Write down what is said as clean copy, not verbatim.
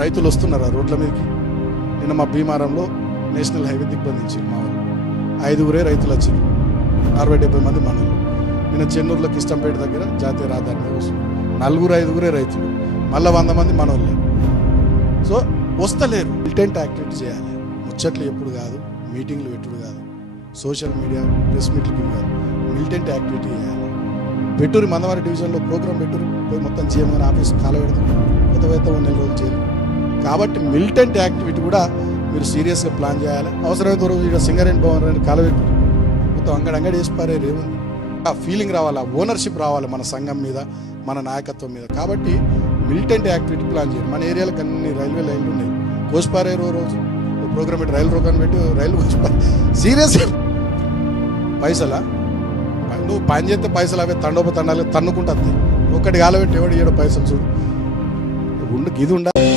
రైతులు వస్తున్నారు ఆ రోడ్ల మీదకి. నిన్న మా భీమారంలో నేషనల్ హైవే దిగ్బంధించారు మా వాళ్ళు. 5 రైతులు వచ్చారు, 60-70 మంది మనలు. నిన్న చెన్నూరులో కిష్టంపేట దగ్గర జాతీయ రహదారి మీద వస్తున్నారు 4-5 రైతులు, మళ్ళీ 100 మంది మనోళ్ళే. సో వస్తలేరు. మిలిటెంట్ యాక్టివిటీ చేయాలి. ముచ్చట్లు ఎప్పుడు కాదు, మీటింగ్లు పెట్టుడు కాదు, సోషల్ మీడియా ప్రెస్ మీట్లు కాదు, మిలిటెంట్ యాక్టివిటీ చేయాలి. పెట్టూరు మందవారి డివిజన్లో ప్రోగ్రామ్ పెట్టూరు, పోయి మొత్తం జీఎంగా ఆఫీస్ కాల పెడతాం, కొత్త 1 నెల రోజులు చేయాలి. కాబట్టి మిలిటెంట్ యాక్టివిటీ కూడా మీరు సీరియస్గా ప్లాన్ చేయాలి. అవసరమైతే రోజు ఇక్కడ సింగరేణి భవన్ అని కాలబెట్టు మొత్తం అంగడి వేసి పారేరు. ఏముంది? ఆ ఫీలింగ్ రావాలి, ఓనర్షిప్ రావాలి మన సంఘం మీద, మన నాయకత్వం మీద. కాబట్టి మిలిటెంట్ యాక్టివిటీ ప్లాన్ చేయాలి. మన ఏరియాలకు అన్ని రైల్వే లైన్లు ఉన్నాయి, కోసిపారేరు రోజు ప్రోగ్రామ్ పెట్టి రైలు రోగాన్ని పెట్టి రైలు కోసిపారు. సీరియస్ పైసలా నువ్వు పని చేస్తే పైసలు అవే తండోపతండాలి తన్నుకుంటుంది. ఒకటి కాలబెట్టి ఎవడు ఏడో పైసలు చూడు. ఇది ఉండాలి.